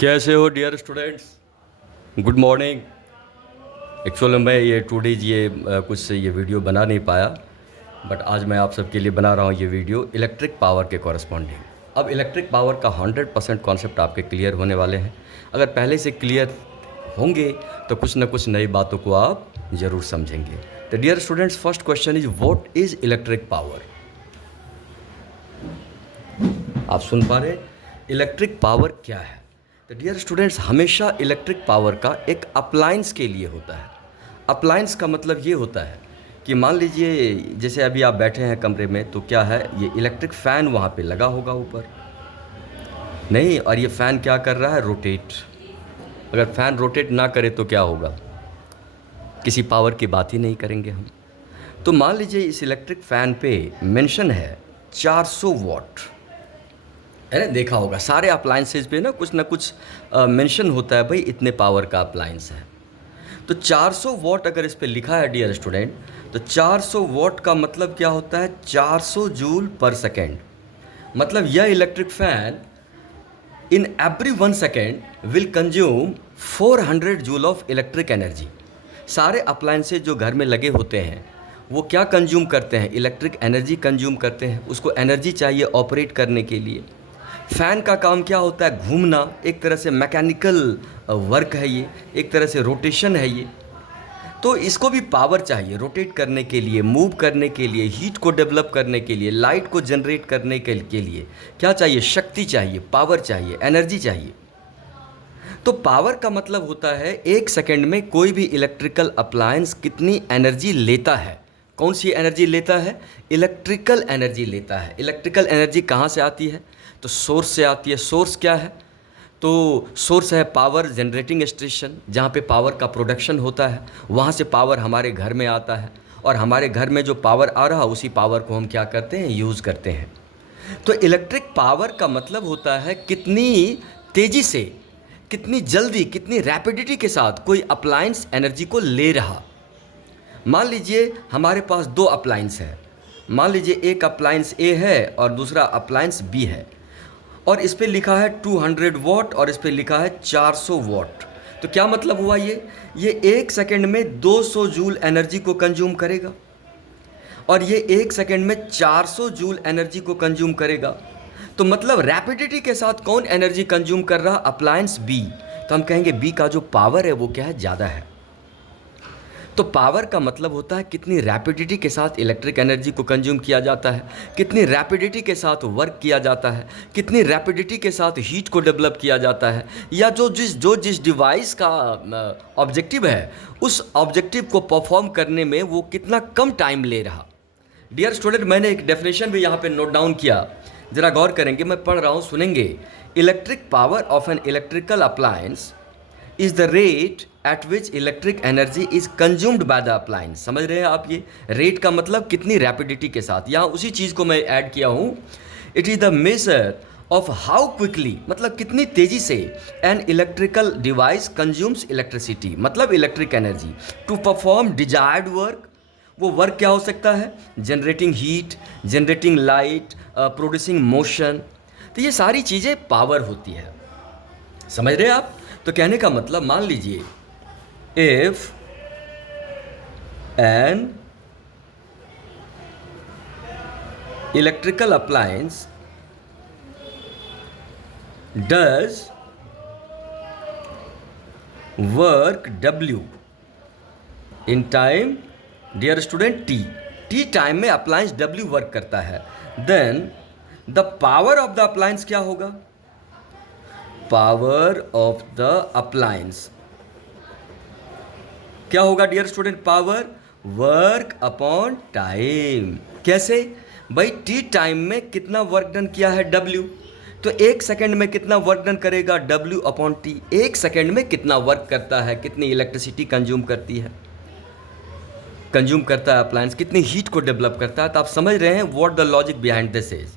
कैसे हो dear students? Good morning. Actually मैं ये टू डेज कुछ ये वीडियो बना नहीं पाया, बट आज मैं आप सबके लिए बना रहा हूँ ये वीडियो इलेक्ट्रिक पावर के कॉरस्पॉन्डिंग। अब इलेक्ट्रिक पावर का 100% कॉन्सेप्ट आपके क्लियर होने वाले हैं। अगर पहले से क्लियर होंगे तो कुछ ना कुछ नई बातों को आप ज़रूर समझेंगे। तो dear students, first question is what is electric power. आप सुन पा रहे, इलेक्ट्रिक पावर क्या है? तो डियर स्टूडेंट्स, हमेशा इलेक्ट्रिक पावर का एक अप्लायंस के लिए होता है। अप्लायंस का मतलब ये होता है कि मान लीजिए जैसे अभी आप बैठे हैं कमरे में, तो क्या है, ये इलेक्ट्रिक फ़ैन वहाँ पे लगा होगा ऊपर, नहीं, और ये फ़ैन क्या कर रहा है, रोटेट। अगर फ़ैन रोटेट ना करे तो क्या होगा, किसी पावर की बात ही नहीं करेंगे हम। तो मान लीजिए इस इलेक्ट्रिक फ़ैन पे मेंशन है 400 वॉट, है ना, देखा होगा सारे अप्लायंसेज पे ना कुछ मेंशन होता है, भाई इतने पावर का अप्लायंस है। तो 400 वॉट अगर इस पे लिखा है डियर स्टूडेंट, तो 400 वॉट का मतलब क्या होता है, 400 जूल पर सेकेंड। मतलब यह electric fan in every 1 second will consume 400 joule of electric energy. सारे अप्लायंसेज जो घर में लगे होते हैं वो क्या कंज्यूम करते हैं, इलेक्ट्रिक एनर्जी कंज्यूम करते हैं। उसको एनर्जी चाहिए ऑपरेट करने के लिए। फ़ैन का काम क्या होता है, घूमना, एक तरह से मैकेनिकल वर्क है ये, एक तरह से रोटेशन है ये। तो इसको भी पावर चाहिए रोटेट करने के लिए, मूव करने के लिए, हीट को डेवलप करने के लिए, लाइट को जनरेट करने के लिए क्या चाहिए, शक्ति चाहिए, पावर चाहिए, एनर्जी चाहिए। तो पावर का मतलब होता है 1 सेकेंड में कोई भी इलेक्ट्रिकल अप्लायंस कितनी एनर्जी लेता है। कौन सी एनर्जी लेता है, इलेक्ट्रिकल एनर्जी लेता है। इलेक्ट्रिकल एनर्जी कहाँ से आती है, तो सोर्स से आती है। सोर्स क्या है, तो सोर्स है पावर जनरेटिंग स्टेशन, जहाँ पे पावर का प्रोडक्शन होता है, वहाँ से पावर हमारे घर में आता है, और हमारे घर में जो पावर आ रहा उसी पावर को हम क्या करते हैं, यूज़ करते हैं। तो इलेक्ट्रिक पावर का मतलब होता है कितनी तेज़ी से, कितनी जल्दी, कितनी रैपिडिटी के साथ कोई अप्लायंस एनर्जी को ले रहा। मान लीजिए हमारे पास 2 अप्लायंस है। मान लीजिए एक अप्लायंस ए है और दूसरा अप्लायंस बी है, और इस पे लिखा है 200 वॉट और इस पे लिखा है 400 वॉट। तो क्या मतलब हुआ, ये 1 सेकेंड में 200 जूल एनर्जी को कंज्यूम करेगा, और ये 1 सेकेंड में 400 जूल एनर्जी को कंज्यूम करेगा। तो मतलब रैपिडिटी के साथ कौन एनर्जी कंज्यूम कर रहा, अप्लायंस बी। तो हम कहेंगे बी का जो पावर है वो क्या है, ज़्यादा है। तो पावर का मतलब होता है कितनी रैपिडिटी के साथ इलेक्ट्रिक एनर्जी को कंज्यूम किया जाता है, कितनी रैपिडिटी के साथ वर्क किया जाता है, कितनी रैपिडिटी के साथ हीट को डेवलप किया जाता है, या जो जिस डिवाइस का ऑब्जेक्टिव है उस ऑब्जेक्टिव को परफॉर्म करने में वो कितना कम टाइम ले रहा। डियर स्टूडेंट, मैंने एक डेफिनेशन भी यहाँ पे नोट डाउन किया, ज़रा गौर करेंगे, मैं पढ़ रहा हूँ, सुनेंगे। Electric power of N electrical appliance is the rate at which electric energy is consumed by the appliance. समझ रहे हैं आप, ये रेट का मतलब कितनी रैपिडिटी के साथ, यहाँ उसी चीज़ को मैं ऐड किया हूँ। It is the measure of how quickly, मतलब कितनी तेज़ी से an electrical device consumes electricity, मतलब electric energy, to perform desired work. वो वर्क क्या हो सकता है, generating heat, generating light, producing motion. तो ये सारी चीज़ें पावर होती है। समझ रहे हैं आप? तो कहने का मतलब, मान लीजिए if an electrical appliance does work W in time, dear student, T time में अप्लायंस W वर्क करता है, then the power of the appliance क्या होगा, पावर ऑफ द अप्लायंस क्या होगा dear student, power work upon time. कैसे भाई, T time में कितना वर्क डन किया है, W। तो 1 सेकेंड में कितना वर्क डन करेगा, W अपॉन टी। 1 सेकेंड में कितना वर्क करता है, कितनी इलेक्ट्रिसिटी कंज्यूम करती है, कंज्यूम करता है अप्लायंस, कितनी हीट को डेवलप करता है। तो आप समझ रहे हैं what the logic behind this is.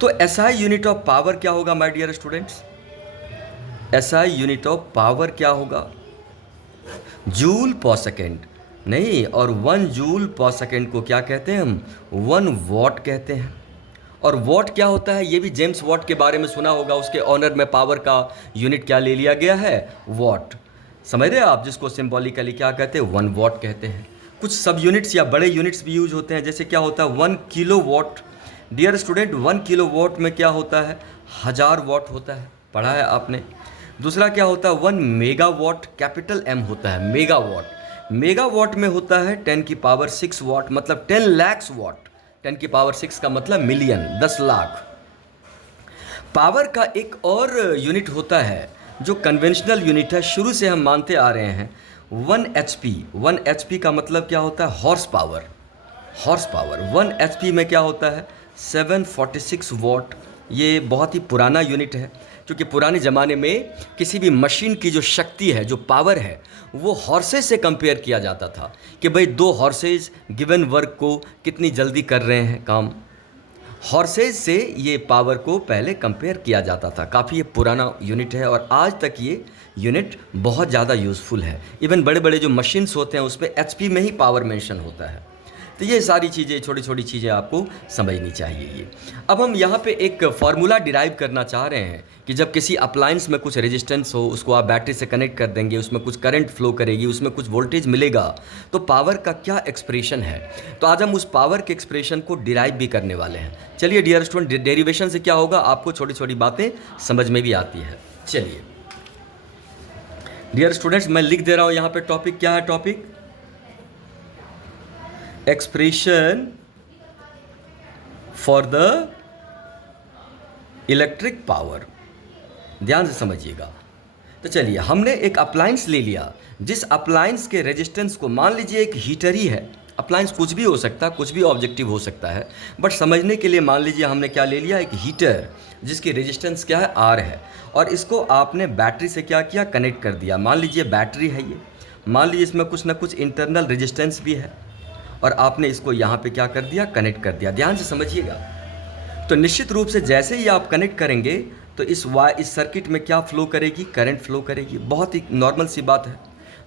तो SI यूनिट ऑफ पावर क्या होगा my dear students, SI unit of power क्या होगा, जूल पर सेकेंड, नहीं, और 1 जूल पर सेकेंड को क्या कहते हैं हम, 1 वॉट कहते हैं। और वॉट क्या होता है, ये भी जेम्स वॉट के बारे में सुना होगा, उसके ऑनर में पावर का यूनिट क्या ले लिया गया है, वॉट। समझ रहे हैं आप, जिसको सिंबॉलिकली क्या कहते हैं, 1 वॉट कहते हैं। कुछ सब यूनिट्स या बड़े यूनिट्स भी यूज होते हैं, जैसे क्या होता है 1 kilo watt. Dear student 1 kilo watt में क्या होता है, 1000 वॉट होता है, पढ़ा है आपने। दूसरा क्या होता है 1 मेगा वॉट, कैपिटल एम होता है मेगा वॉट। मेगा वॉट में होता है 10 की पावर 6 वॉट, मतलब 10 लाख वॉट। 10 की पावर 6 का मतलब मिलियन, 10 लाख। पावर का एक और यूनिट होता है जो कन्वेंशनल यूनिट है, शुरू से हम मानते आ रहे हैं, 1 HP। 1 HP का मतलब क्या होता है, horse power. Horse power 1 HP में क्या होता है, 746 वॉट। ये बहुत ही पुराना यूनिट है, क्योंकि पुराने ज़माने में किसी भी मशीन की जो शक्ति है, जो पावर है, वो हॉर्सेज से कंपेयर किया जाता था कि भाई 2 हॉर्सेज गिवन वर्क को कितनी जल्दी कर रहे हैं काम। हॉर्सेज से ये पावर को पहले कंपेयर किया जाता था। काफ़ी ये पुराना यूनिट है और आज तक ये यूनिट बहुत ज़्यादा यूज़फुल है। इवन बड़े बड़े जो मशीन्स होते हैं उसमें HP में ही पावर मेंशन होता है। तो ये सारी चीज़ें, छोटी छोटी चीज़ें आपको समझनी चाहिए ये। अब हम यहाँ पे एक फार्मूला डिराइव करना चाह रहे हैं कि जब किसी अप्लायंस में कुछ रेजिस्टेंस हो, उसको आप बैटरी से कनेक्ट कर देंगे, उसमें कुछ करंट फ्लो करेगी, उसमें कुछ वोल्टेज मिलेगा, तो पावर का क्या एक्सप्रेशन है। तो आज हम उस पावर के एक्सप्रेशन को डिराइव भी करने वाले हैं। चलिए डियर स्टूडेंट, डेरिवेशन से क्या होगा, आपको छोटी छोटी बातें समझ में भी आती है। चलिए डियर स्टूडेंट्स, मैं लिख दे रहा हूँ यहाँ पे टॉपिक क्या है, topic expression for the electric power. ध्यान से समझिएगा। तो चलिए, हमने एक अप्लायंस ले लिया, जिस अप्लायंस के रेजिस्टेंस को, मान लीजिए एक हीटर ही है, अप्लायंस कुछ भी हो सकता है, कुछ भी ऑब्जेक्टिव हो सकता है, बट समझने के लिए मान लीजिए हमने क्या ले लिया, एक हीटर जिसकी रेजिस्टेंस क्या है, R है, और इसको आपने बैटरी से क्या किया, कनेक्ट कर दिया। मान लीजिए बैटरी है ये, मान लीजिए इसमें कुछ ना कुछ इंटरनल रेजिस्टेंस भी है, और आपने इसको यहाँ पे क्या कर दिया, कनेक्ट कर दिया। ध्यान से समझिएगा। तो निश्चित रूप से जैसे ही आप कनेक्ट करेंगे तो इस सर्किट में क्या फ्लो करेगी, करंट फ्लो करेगी। बहुत ही नॉर्मल सी बात है।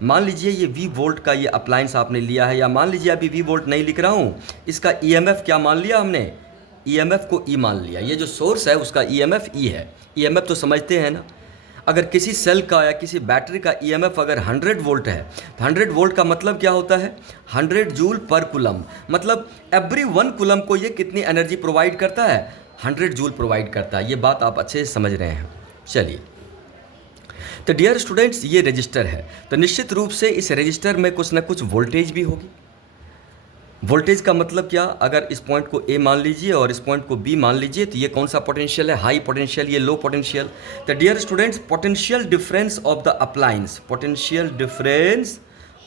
मान लीजिए ये V वोल्ट का ये अप्लायंस आपने लिया है, या मान लीजिए अभी V वोल्ट नहीं लिख रहा हूँ, इसका EMF क्या मान लिया हमने, EMF को E मान लिया। ये जो सोर्स है उसका EMF E है। EMF तो समझते हैं ना। अगर किसी सेल का या किसी बैटरी का EMF अगर 100 वोल्ट है, तो 100 वोल्ट का मतलब क्या होता है, 100 जूल पर कूलम, मतलब एवरी 1 कूलम को ये कितनी एनर्जी प्रोवाइड करता है, 100 जूल प्रोवाइड करता है। ये बात आप अच्छे से समझ रहे हैं। चलिए, तो डियर स्टूडेंट्स, ये रजिस्टर है, तो निश्चित रूप से इस रजिस्टर में कुछ ना कुछ वोल्टेज भी होगी। वोल्टेज का मतलब क्या, अगर इस पॉइंट को A मान लीजिए और इस पॉइंट को B मान लीजिए, तो ये कौन सा पोटेंशियल है, हाई पोटेंशियल, ये लो पोटेंशियल। तो dear students, potential difference of the appliance, potential difference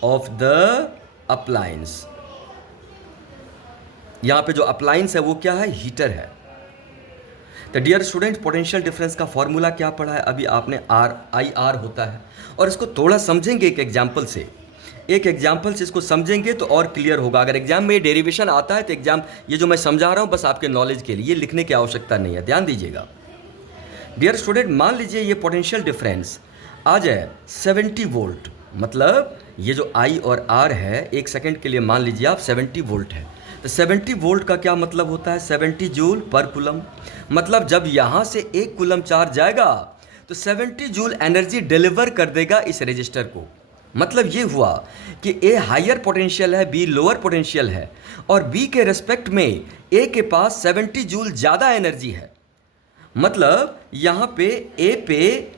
of the appliance, यहाँ पे जो अप्लायंस है वो क्या है, हीटर है। तो डियर स्टूडेंट, पोटेंशियल डिफरेंस का फॉर्मूला क्या पढ़ा है अभी आपने, IR होता है। और इसको थोड़ा समझेंगे एक एग्जाम्पल से, एक एग्जाम्पल से इसको समझेंगे तो और क्लियर होगा। अगर एग्जाम में डेरिवेशन आता है तो एग्जाम, ये जो मैं समझा रहा हूँ बस आपके नॉलेज के लिए, लिखने की आवश्यकता नहीं है, ध्यान दीजिएगा। डियर स्टूडेंट, मान लीजिए ये पोटेंशियल डिफरेंस आ जाए 70 वोल्ट, मतलब ये जो I और R है, एक सेकेंड के लिए मान लीजिए आप 70 वोल्ट है। तो 70 वोल्ट का क्या मतलब होता है, 70 जूल पर कूलम, मतलब जब यहाँ से 1 कूलम चार्ज जाएगा तो 70 जूल एनर्जी डिलीवर कर देगा इस रजिस्टर को। मतलब ये हुआ कि A हायर पोटेंशियल है, B लोअर पोटेंशियल है, और B के रेस्पेक्ट में A के पास 70 जूल ज़्यादा एनर्जी है। मतलब यहाँ पे A पे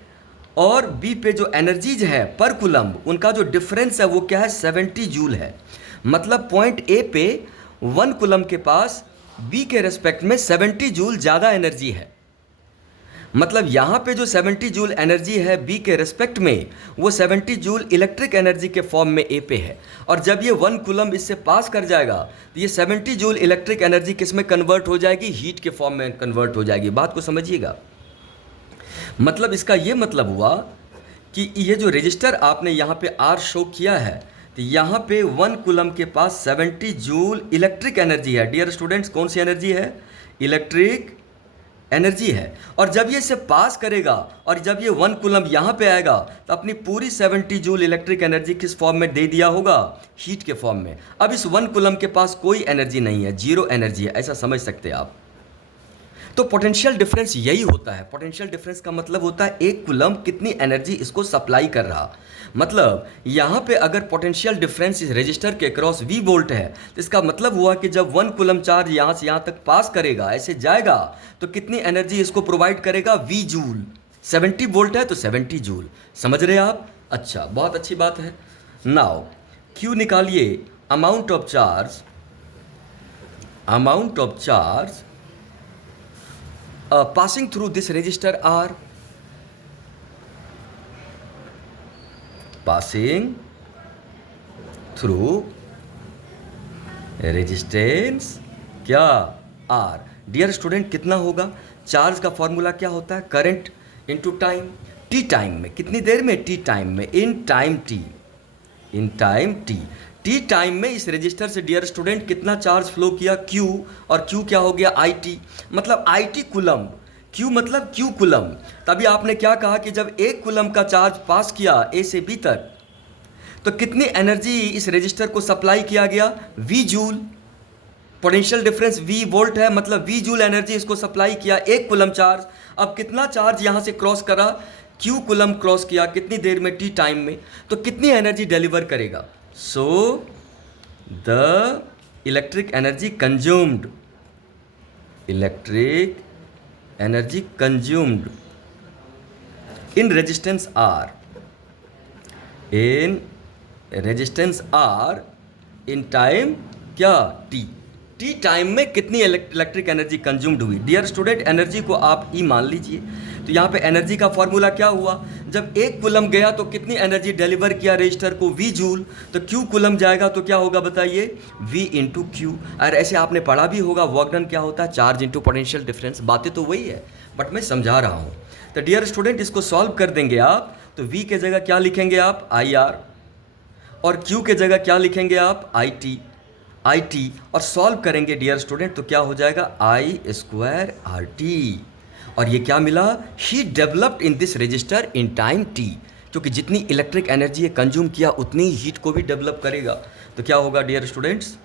और B पे जो एनर्जीज है पर कूलम, उनका जो डिफरेंस है वो क्या है, 70 जूल है। मतलब पॉइंट A पे 1 कूलम के पास B के रेस्पेक्ट में 70 जूल ज़्यादा एनर्जी है। मतलब यहाँ पे जो 70 जूल एनर्जी है B के रेस्पेक्ट में, वो 70 जूल इलेक्ट्रिक एनर्जी के फॉर्म में A पे है। और जब ये 1 कूलम इससे पास कर जाएगा तो ये 70 जूल इलेक्ट्रिक एनर्जी किस में कन्वर्ट हो जाएगी, हीट के फॉर्म में कन्वर्ट हो जाएगी। बात को समझिएगा। मतलब इसका ये मतलब हुआ कि ये जो रजिस्टर आपने यहाँ पे R शो किया है, तो यहाँ पे 1 कूलम के पास 70 जूल इलेक्ट्रिक एनर्जी है। डियर स्टूडेंट्स, कौन सी एनर्जी है, इलेक्ट्रिक एनर्जी है। और जब ये इसे पास करेगा और जब ये 1 कूलम यहाँ पे आएगा तो अपनी पूरी 70 जूल इलेक्ट्रिक एनर्जी किस फॉर्म में दे दिया होगा, हीट के फॉर्म में। अब इस 1 कूलम के पास कोई एनर्जी नहीं है, जीरो एनर्जी है, ऐसा समझ सकते हैं आप। तो पोटेंशियल डिफरेंस यही होता है। पोटेंशियल डिफरेंस का मतलब होता है एक कूलम कितनी एनर्जी इसको सप्लाई कर रहा। मतलब यहाँ पे अगर पोटेंशियल डिफरेंस इस रेजिस्टर के अक्रॉस V वोल्ट है तो इसका मतलब हुआ कि जब 1 कूलम चार्ज यहाँ से यहाँ तक पास करेगा, ऐसे जाएगा, तो कितनी एनर्जी इसको प्रोवाइड करेगा? V joule. 70 वोल्ट है तो 70 जूल। समझ रहे हैं आप? अच्छा, बहुत अच्छी बात है। नाउ Q निकालिए। Amount of charge passing through this resistor R, passing through resistance क्या? R। डियर स्टूडेंट, कितना होगा? चार्ज का फॉर्मूला क्या होता है? Current into time. T time में, कितनी देर में? टी टाइम में, in time T. T time में इस रेजिस्टर से डियर स्टूडेंट कितना चार्ज फ्लो किया? Q, और Q क्या हो गया? IT। मतलब IT कूलम, Q मतलब Q कूलम। तभी आपने क्या कहा कि जब एक कूलम का चार्ज पास किया A से B तक तो कितनी एनर्जी इस रेजिस्टर को सप्लाई किया गया? V joule. Potential difference V volt है, मतलब V जूल एनर्जी इसको सप्लाई किया एक कूलम चार्ज। अब कितना चार्ज यहाँ से क्रॉस करा? Q कूलम क्रॉस किया, कितनी देर में? T टाइम में। तो कितनी एनर्जी डिलीवर करेगा? So the electric energy consumed in resistance R in time क्या? टी टाइम में कितनी इलेक्ट्रिक एनर्जी कंज्यूम्ड हुई? डियर स्टूडेंट, एनर्जी को आप ई मान लीजिए। तो यहाँ पे एनर्जी का फॉर्मूला क्या हुआ? जब एक कूलम गया तो कितनी एनर्जी डिलीवर किया रेजिस्टर को? V joule. तो Q कूलम जाएगा तो क्या होगा बताइए? V into Q. और ऐसे आपने पढ़ा भी होगा, वर्क डन क्या होता है? Charge into potential difference. बातें तो वही है बट मैं समझा रहा हूँ। तो डियर स्टूडेंट, इसको सॉल्व कर देंगे आप तो V के जगह क्या लिखेंगे आप? IR, और Q के जगह क्या लिखेंगे आप? IT, और सॉल्व करेंगे डियर स्टूडेंट तो क्या हो जाएगा? I² RT। और ये क्या मिला? Heat developed in this register in time T, क्योंकि जितनी इलेक्ट्रिक एनर्जी ये कंज्यूम किया उतनी ही हीट को भी डेवलप करेगा। तो क्या होगा डियर स्टूडेंट्स?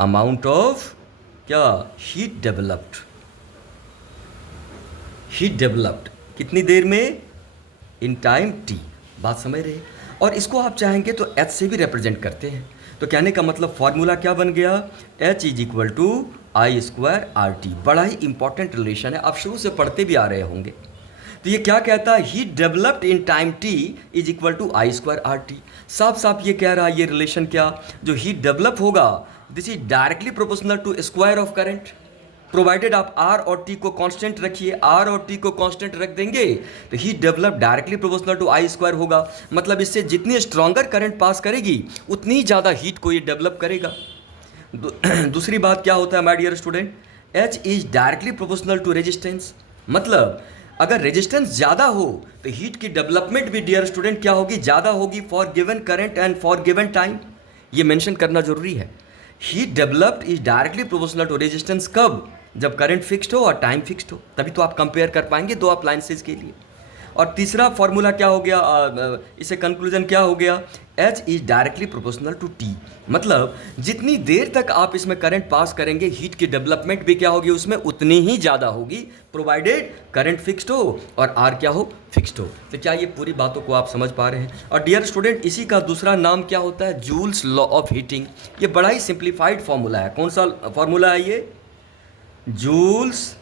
अमाउंट ऑफ क्या? हीट डेवलप्ड कितनी देर में? In time T। बात समझ रहे हैं? और इसको आप चाहेंगे तो H से भी रिप्रेजेंट करते हैं। तो कहने का मतलब फॉर्मूला क्या बन गया? H = I² RT। बड़ा ही इंपॉर्टेंट रिलेशन है, आप शुरू से पढ़ते भी आ रहे होंगे। तो ये क्या कहता है? Heat developed in time T = I² RT। साफ साफ ये कह रहा है, ये रिलेशन क्या? जो हीट डेवलप होगा this is directly proportional to square of current, provided आप R और T को कांस्टेंट रखिए। R और T को कांस्टेंट रख देंगे तो heat develop directly proportional to I² होगा। मतलब इससे जितनी स्ट्रॉन्गर करंट पास करेगी उतनी ही ज़्यादा हीट को ये डेवलप करेगा। दूसरी बात क्या होता है my dear student? H is directly proportional to resistance. मतलब अगर रेजिस्टेंस ज़्यादा हो तो हीट की डेवलपमेंट भी डियर स्टूडेंट क्या होगी? ज़्यादा होगी for given current and for given time. ये मेंशन करना जरूरी है। Heat developed is directly proportional to resistance कब? जब करंट फिक्स्ड हो और टाइम फिक्स्ड हो, तभी तो आप कंपेयर कर पाएंगे दो अप्लायंसेस के लिए। और तीसरा फॉर्मूला क्या हो गया? इसे कंक्लूजन क्या हो गया? H is directly proportional to T। मतलब जितनी देर तक आप इसमें करंट पास करेंगे हीट की डेवलपमेंट भी क्या होगी? उसमें उतनी ही ज़्यादा होगी, प्रोवाइडेड करंट फिक्स्ड हो और R क्या हो? फिक्स्ड हो। तो क्या ये पूरी बातों को आप समझ पा रहे हैं? और डियर स्टूडेंट, इसी का दूसरा नाम क्या होता है? Joules law of heating. ये बड़ा ही सिंप्लीफाइड फॉर्मूला है। कौन सा फॉर्मूला है ये? Joules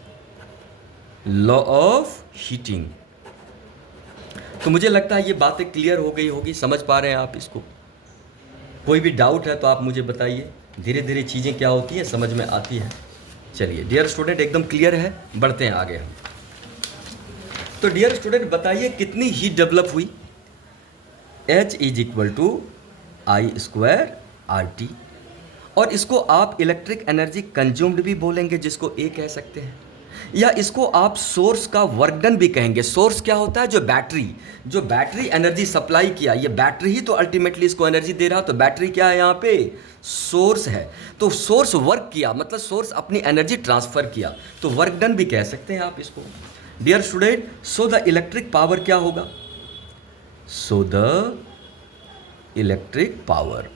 law of heating. तो मुझे लगता है ये बातें क्लियर हो गई होगी, समझ पा रहे हैं आप इसको? कोई भी डाउट है तो आप मुझे बताइए। धीरे धीरे चीज़ें क्या होती हैं समझ में आती हैं। चलिए डियर स्टूडेंट, एकदम क्लियर है, बढ़ते हैं आगे हम। तो डियर स्टूडेंट बताइए कितनी हीट डेवलप हुई? H = I² RT। और इसको आप इलेक्ट्रिक एनर्जी कंज्यूम्ड भी बोलेंगे, जिसको A कह सकते हैं, या इसको आप सोर्स का वर्क डन भी कहेंगे। सोर्स क्या होता है? जो बैटरी एनर्जी सप्लाई किया, ये बैटरी ही तो अल्टीमेटली इसको एनर्जी दे रहा। तो बैटरी क्या है यहाँ पे? सोर्स है। तो सोर्स वर्क किया, मतलब सोर्स अपनी एनर्जी ट्रांसफर किया, तो वर्क डन भी कह सकते हैं आप इसको। Dear student, so the electric power क्या होगा? सो द इलेक्ट्रिक पावर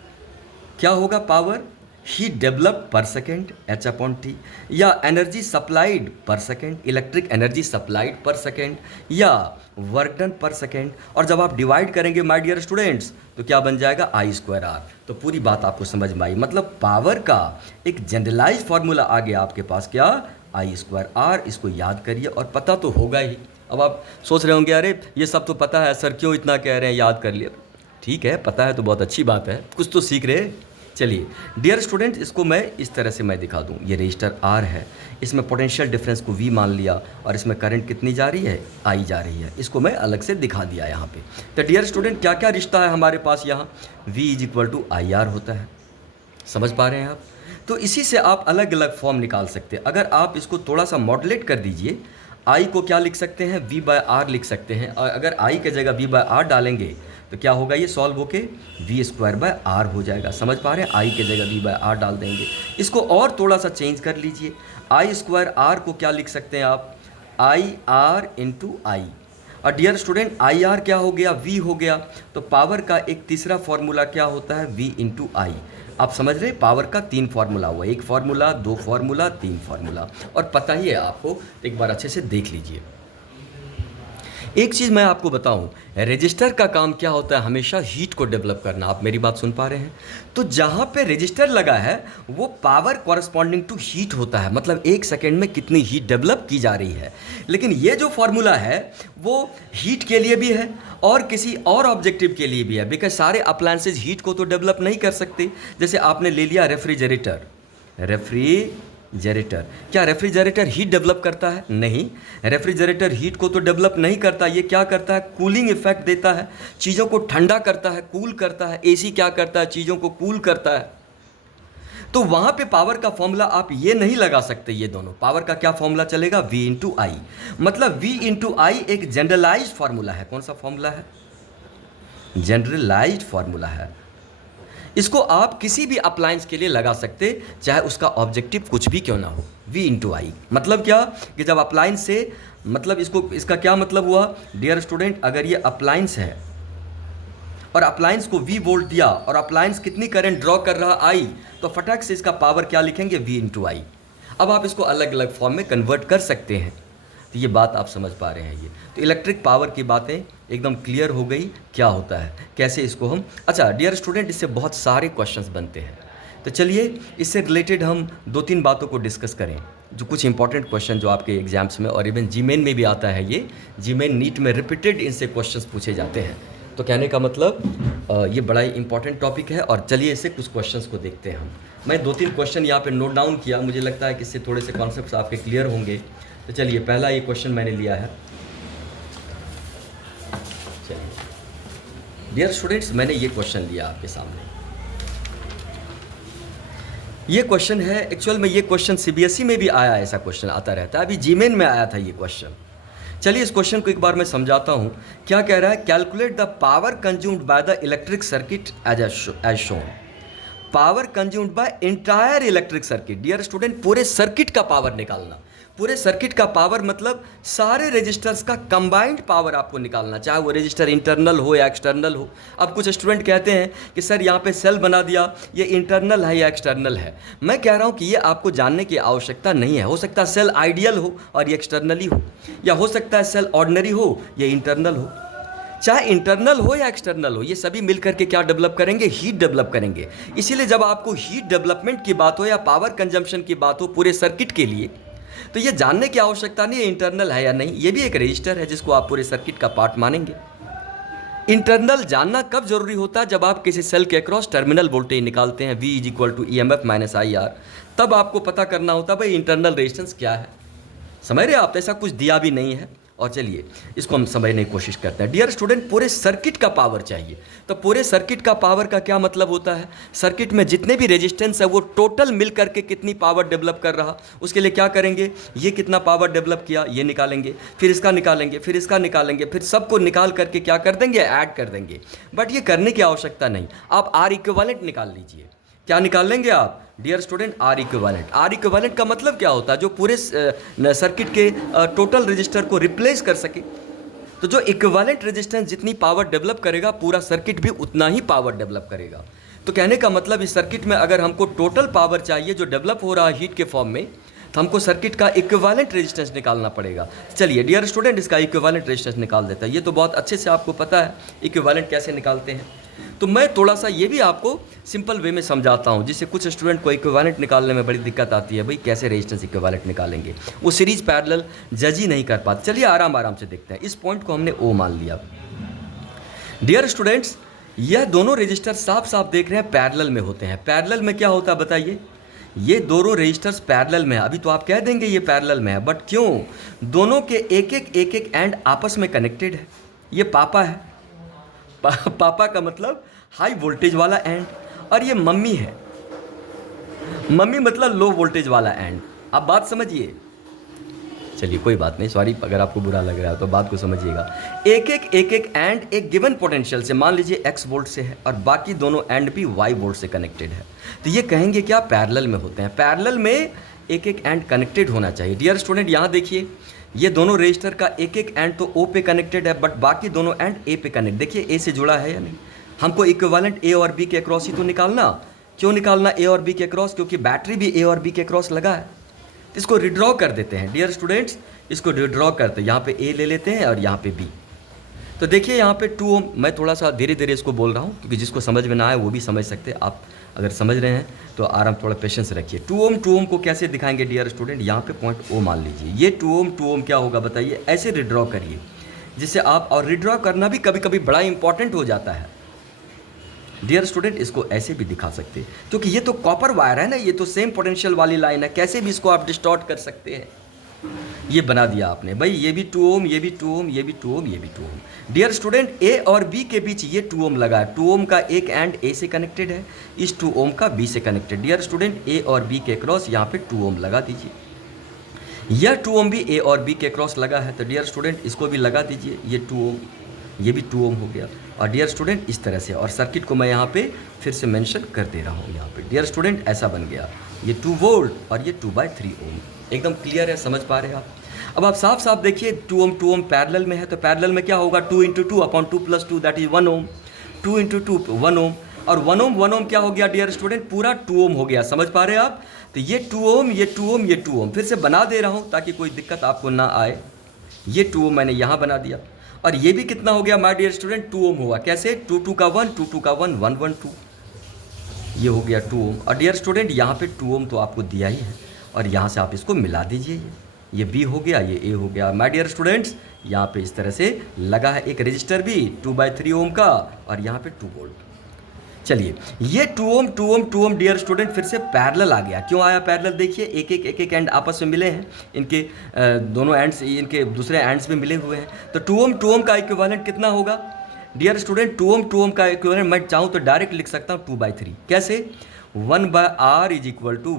क्या होगा? Power heat developed per second H upon T, या energy supplied per second, electric energy supplied per second, या वर्क डन पर सेकेंड। और जब आप divide करेंगे माय डियर स्टूडेंट्स तो क्या बन जाएगा, आई स्क्वायर आर। तो पूरी बात आपको समझ में आई, मतलब पावर का एक जनरलाइज फार्मूला आ गया आपके पास, क्या, आई स्क्वायर आर। इसको याद करिए और पता तो होगा ही। अब आप सोच रहे होंगे अरे ये सब तो पता है सर, क्यों इतना कह रहे हैं, याद कर लिए। ठीक है, पता है तो बहुत अच्छी बात है, कुछ तो सीख रहे। चलिए डियर स्टूडेंट, इसको मैं इस तरह से मैं दिखा दूं। ये रजिस्टर आर है, इसमें पोटेंशियल डिफरेंस को वी मान लिया और इसमें करंट कितनी जा रही है, आई जा रही है। इसको मैं अलग से दिखा दिया यहाँ पे। तो डियर स्टूडेंट क्या क्या रिश्ता है हमारे पास यहाँ, V is equal to I R होता है। समझ पा रहे हैं आप। तो इसी से आप अलग अलग फॉर्म निकाल सकते हैं। अगर आप इसको थोड़ा सा मॉडलेट कर दीजिए, आई को क्या लिख सकते हैं, वी बाय आर लिख सकते हैं। और अगर आई की जगह वी बाय आर डालेंगे तो क्या होगा, ये सॉल्व होके वी स्क्वायर बाय आर हो जाएगा। समझ पा रहे हैं, आई की जगह वी बाय आर डाल देंगे। इसको और थोड़ा सा चेंज कर लीजिए, आई स्क्वायर आर को क्या लिख सकते हैं आप, आई आर इंटू आई। और डियर स्टूडेंट आई आर क्या हो गया, वी हो गया। तो पावर का एक तीसरा फॉर्मूला क्या होता है, वी इंटू आई। आप समझ रहे हैं, पावर का 3 फार्मूला हुआ, 1 फार्मूला, 2 फार्मूला, 3 फार्मूला। और पता ही है आपको, एक बार अच्छे से देख लीजिए। एक चीज़ मैं आपको बताऊं, रजिस्टर का काम क्या होता है, हमेशा हीट को डेवलप करना। आप मेरी बात सुन पा रहे हैं। तो जहां पे रजिस्टर लगा है वो पावर कॉरस्पॉन्डिंग टू हीट होता है, मतलब 1 सेकेंड में कितनी हीट डेवलप की जा रही है। लेकिन ये जो फॉर्मूला है वो हीट के लिए भी है और किसी और ऑब्जेक्टिव के लिए भी है, बिकॉज सारे अप्लायंसेज हीट को तो डेवलप नहीं कर सकते। जैसे आपने ले लिया रेफ्रिजरेटर, क्या रेफ्रिजरेटर हीट डेवलप करता है, नहीं। रेफ्रिजरेटर हीट को तो डेवलप नहीं करता, ये क्या करता है, कूलिंग इफेक्ट देता है, चीज़ों को ठंडा करता है, कूल करता है। एसी क्या करता है, चीज़ों को कूल करता है। तो वहां पे पावर का फॉर्मूला आप ये नहीं लगा सकते, ये दोनों पावर का क्या फॉर्मूला चलेगा, V इंटू आई। मतलब V इंटू आई एक जनरलाइज्ड फार्मूला है। कौन सा फॉर्मूला है, जनरलाइज्ड फार्मूला है। इसको आप किसी भी अप्लायंस के लिए लगा सकते, चाहे उसका ऑब्जेक्टिव कुछ भी क्यों ना हो। V इंटू आई मतलब क्या, कि जब अप्लायंस से, मतलब इसका क्या मतलब हुआ डियर स्टूडेंट, अगर ये अप्लायंस है और अप्लायंस को V वोल्ट दिया और अप्लायंस कितनी करंट ड्रॉ कर रहा आई, तो फटाक से इसका पावर क्या लिखेंगे, V इंटू आई। अब आप इसको अलग अलग फॉर्म में कन्वर्ट कर सकते हैं। तो ये बात आप समझ पा रहे हैं। ये तो इलेक्ट्रिक पावर की बातें एकदम क्लियर हो गई, क्या होता है, कैसे इसको हम। अच्छा डियर स्टूडेंट, इससे बहुत सारे क्वेश्चंस बनते हैं। तो चलिए इससे रिलेटेड हम 2-3 बातों को डिस्कस करें, जो कुछ इंपॉर्टेंट क्वेश्चन जो आपके एग्जाम्स में और इवन जीमेन में भी आता है। ये जीमेन नीट में रिपीटेड इनसे क्वेश्चंस पूछे जाते हैं। तो कहने का मतलब ये बड़ा ही इंपॉर्टेंट टॉपिक है। और चलिए इससे कुछ क्वेश्चंस को देखते हैं हम। मैं 2-3 क्वेश्चन यहाँ पे नोट डाउन किया, मुझे लगता है कि इससे थोड़े से कॉन्सेप्ट्स आपके क्लियर होंगे। तो चलिए पहला ये क्वेश्चन मैंने लिया है। चलिए डियर स्टूडेंट्स, मैंने ये क्वेश्चन लिया आपके सामने। ये क्वेश्चन है, एक्चुअल में ये क्वेश्चन सीबीएसई में भी आया, ऐसा क्वेश्चन आता रहता है। अभी जीमेन में आया था ये क्वेश्चन। चलिए इस क्वेश्चन को एक बार मैं समझाता हूँ। क्या कह रहा है, calculate the power consumed by the electric circuit as shown. Power consumed by entire electric circuit. Dear student, पूरे सर्किट का पावर निकालना। पूरे सर्किट का पावर मतलब सारे रजिस्टर्स का कंबाइंड पावर आपको निकालना, चाहे वो रजिस्टर इंटरनल हो या एक्सटर्नल हो। अब कुछ स्टूडेंट कहते हैं कि सर यहाँ पे सेल बना दिया, ये इंटरनल है या एक्सटर्नल है। मैं कह रहा हूँ कि ये आपको जानने की आवश्यकता नहीं है। हो सकता है सेल आइडियल हो और ये एक्सटर्नली हो, या हो सकता है सेल ऑर्डिनरी हो, ये इंटरनल हो। चाहे इंटरनल हो या एक्सटर्नल हो, ये सभी मिलकर के क्या डेवलप करेंगे, हीट डेवलप करेंगे। इसीलिए जब आपको हीट डेवलपमेंट की बात हो या पावर कंजम्पशन की बात हो पूरे सर्किट के लिए, तो ये जानने की आवश्यकता नहीं है इंटरनल है या नहीं, ये भी एक रजिस्टर है जिसको आप पूरे सर्किट का पार्ट मानेंगे। इंटरनल जानना कब जरूरी होता है, जब आप किसी सेल के अक्रॉस टर्मिनल वोल्टेज निकालते हैं, V is equal to EMF minus IR, तब आपको पता करना होता है भाई इंटरनल रेजिस्टेंस क्या है। समझ रहे आप, ऐसा कुछ दिया भी नहीं है। और चलिए इसको हम समझने की कोशिश करते हैं। डियर स्टूडेंट, पूरे सर्किट का पावर चाहिए। तो पूरे सर्किट का पावर का क्या मतलब होता है, सर्किट में जितने भी रेजिस्टेंस है वो टोटल मिल करके कितनी पावर डेवलप कर रहा, उसके लिए क्या करेंगे, ये कितना पावर डेवलप किया ये निकालेंगे, फिर इसका निकालेंगे, फिर इसका निकालेंगे, फिर सबको निकाल करके क्या कर देंगे, ऐड कर देंगे। बट ये करने की आवश्यकता नहीं, आप R इक्विवेलेंट निकाल लीजिए। क्या निकाल लेंगे आप dear student, R equivalent. R equivalent का मतलब क्या होता है, जो पूरे सर्किट के टोटल रजिस्टर को रिप्लेस कर सके। तो जो इक्विवेलेंट रेजिस्टेंस जितनी पावर डेवलप करेगा, पूरा सर्किट भी उतना ही पावर डेवलप करेगा। तो कहने का मतलब इस सर्किट में अगर हमको टोटल पावर चाहिए जो डेवलप हो रहा है हीट के फॉर्म में, तो हमको सर्किट का इक्विवेलेंट रेजिस्टेंस निकालना पड़ेगा। चलिए डियर स्टूडेंट, इसका इक्विवेलेंट रेजिस्टेंस निकाल देता है। ये तो बहुत अच्छे से आपको पता है इक्विवेलेंट कैसे निकालते हैं, तो मैं थोड़ा सा ये भी आपको सिंपल वे में समझाता हूँ, जिससे कुछ स्टूडेंट को इक्विवेलेंट निकालने में बड़ी दिक्कत आती है। भाई कैसे रेजिस्टेंस इक्विवेलेंट निकालेंगे, वो सीरीज पैरेलल जज ही नहीं कर पाते। चलिए आराम आराम से देखते हैं। इस पॉइंट को हमने ओ मान लिया। डियर स्टूडेंट्स, यह दोनों रजिस्टर साफ साफ देख रहे हैं पैरेलल में होते हैं। पैरेलल में क्या होता है बताइए, ये दोनों रजिस्टर्स पैरेलल में है। अभी तो आप कह देंगे ये पैरेलल में है, बट क्यों? दोनों के एक एक एंड आपस में कनेक्टेड है। ये पापा है, पापा का मतलब हाई वोल्टेज वाला एंड, और ये मम्मी है, मम्मी मतलब लो वोल्टेज वाला एंड। आप बात समझिए। चलिए कोई बात नहीं, सॉरी अगर आपको बुरा लग रहा है तो बात को समझिएगा। एक एक एंड एक गिवन पोटेंशियल से, मान लीजिए x वोल्ट से है, और बाकी दोनों एंड भी y वोल्ट से कनेक्टेड है, तो ये कहेंगे क्या? पैरेलल में होते हैं। पैरेलल में एक एंड कनेक्टेड होना चाहिए। डियर स्टूडेंट, यहाँ देखिए, ये दोनों रजिस्टर का एक एंड तो O पे कनेक्टेड है, बट बाकी दोनों एंड A पे कनेक्ट। देखिए A से जुड़ा है या नहीं। हमको इक्विवेलेंट A और B के अक्रॉस ही तो निकालना। क्यों निकालना A और B के अक्रॉस? क्योंकि बैटरी भी A और B के अक्रॉस लगा है। इसको रिड्रॉ कर देते हैं डियर स्टूडेंट्स, इसको रिड्रॉ करते हैं। यहाँ पे A ले लेते हैं और यहाँ पे B। तो देखिए यहाँ पे 2 ओम, मैं थोड़ा सा धीरे धीरे इसको बोल रहा हूँ क्योंकि जिसको समझ में ना आए वो भी समझ सकते हैं। आप अगर समझ रहे हैं तो आराम, थोड़ा पेशेंस रखिए। 2 ओम को कैसे दिखाएंगे डियर स्टूडेंट? यहाँ पे पॉइंट O मान लीजिए। ये 2 ओम क्या होगा बताइए? ऐसे रिड्रॉ करिए जिससे आप, और रिड्रॉ करना भी कभी कभी बड़ा इंपॉर्टेंट हो जाता है डियर स्टूडेंट। इसको ऐसे भी दिखा सकते हैं क्योंकि ये तो कॉपर वायर है ना, ये तो सेम पोटेंशियल वाली लाइन है, कैसे भी इसको आप डिस्टॉर्ट कर सकते हैं। ये बना दिया आपने भाई, ये भी 2 ओम, ये भी 2 ओम, ये भी 2 ओम, ये भी 2 ओम। डियर स्टूडेंट, A और B के बीच ये 2 ओम लगा है। 2 ओम का एक एंड A से कनेक्टेड है, इस 2 ओम का B से कनेक्टेड। डियर स्टूडेंट, A और B के क्रॉस यहाँ पे 2 ओम लगा दीजिए। यह 2 ओम भी A और B के क्रॉस लगा है, तो डियर स्टूडेंट इसको भी लगा दीजिए। ये 2 ओम, ये भी 2 ओम हो गया। और डियर स्टूडेंट इस तरह से, और सर्किट को मैं यहाँ पे फिर से मेंशन कर दे रहा हूँ। यहाँ पे डियर स्टूडेंट ऐसा बन गया, ये 2 वोल्ट और ये 2/3 ओम। एकदम क्लियर है, समझ पा रहे हैं आप? अब आप साफ साफ देखिए, 2 ओम पैरेलल में है, तो पैरेलल में क्या होगा? 2 × 2 अपॉन 2 + 2 दैट इज 1 ओम। 2 × 2 1 ओम, और 1 ओम क्या हो गया डियर स्टूडेंट? पूरा 2 ओम हो गया। समझ पा रहे हैं आप? तो ये 2 ओम, ये 2 ओम, ये 2 ओम। फिर से बना दे रहा हूँ ताकि कोई दिक्कत आपको ना आए। ये 2 ओम मैंने यहाँ बना दिया, और ये भी कितना हो गया माय डियर स्टूडेंट? 2 ओम हुआ। कैसे? 2 का 1, 2 का 1, 1 1 2, ये हो गया 2 ओम। और डियर स्टूडेंट यहाँ पे 2 ओम तो आपको दिया ही है, और यहाँ से आप इसको मिला दीजिए। ये B हो गया, ये A हो गया। माय डियर स्टूडेंट्स, यहाँ पे इस तरह से लगा है एक रजिस्टर भी 2/3 ओम का, और यहाँ पे 2 वोल्ट। चलिए, ये 2 ओम डियर स्टूडेंट फिर से पैरेलल आ गया। क्यों आया पैरेलल? देखिए एक एंड आपस में मिले हैं, इनके दोनों एंड्स इनके दूसरे एंड्स में मिले हुए हैं। तो 2 ओम का इक्विवेलेंट कितना होगा डियर स्टूडेंट? 2 ओम का इक्विवेलेंट मैं चाहूँ तो डायरेक्ट लिख सकता हूँ 2/3। कैसे? 1/R = 1/2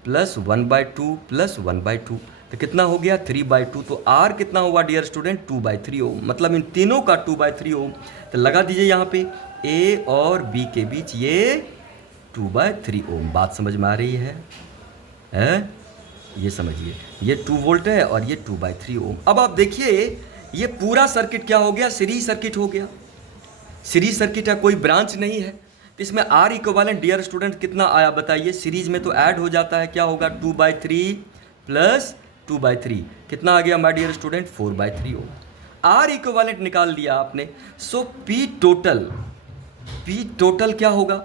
+ 1/2 + 1/2, तो कितना हो गया? 3/2। तो R कितना हुआ डियर स्टूडेंट? 2/3 ओम। मतलब इन तीनों का 2/3 ओम। तो लगा दीजिए यहाँ पे A और B के बीच ये 2/3 ओम। बात समझ में आ रही है? ये समझिए, ये 2 वोल्ट है और ये 2/3 ओम। अब आप देखिए, ये पूरा सर्किट क्या हो गया? सीरीज सर्किट हो गया। सीरीज सर्किट है, कोई ब्रांच नहीं है। इसमें R इक्विवेलेंट डियर स्टूडेंट कितना आया बताइए? सीरीज में तो ऐड हो जाता है, क्या होगा? 2/3 + 2/3 कितना आ गया my dear student? 4/3 ohm. R equivalent निकाल लिया आपने। सो P टोटल क्या होगा?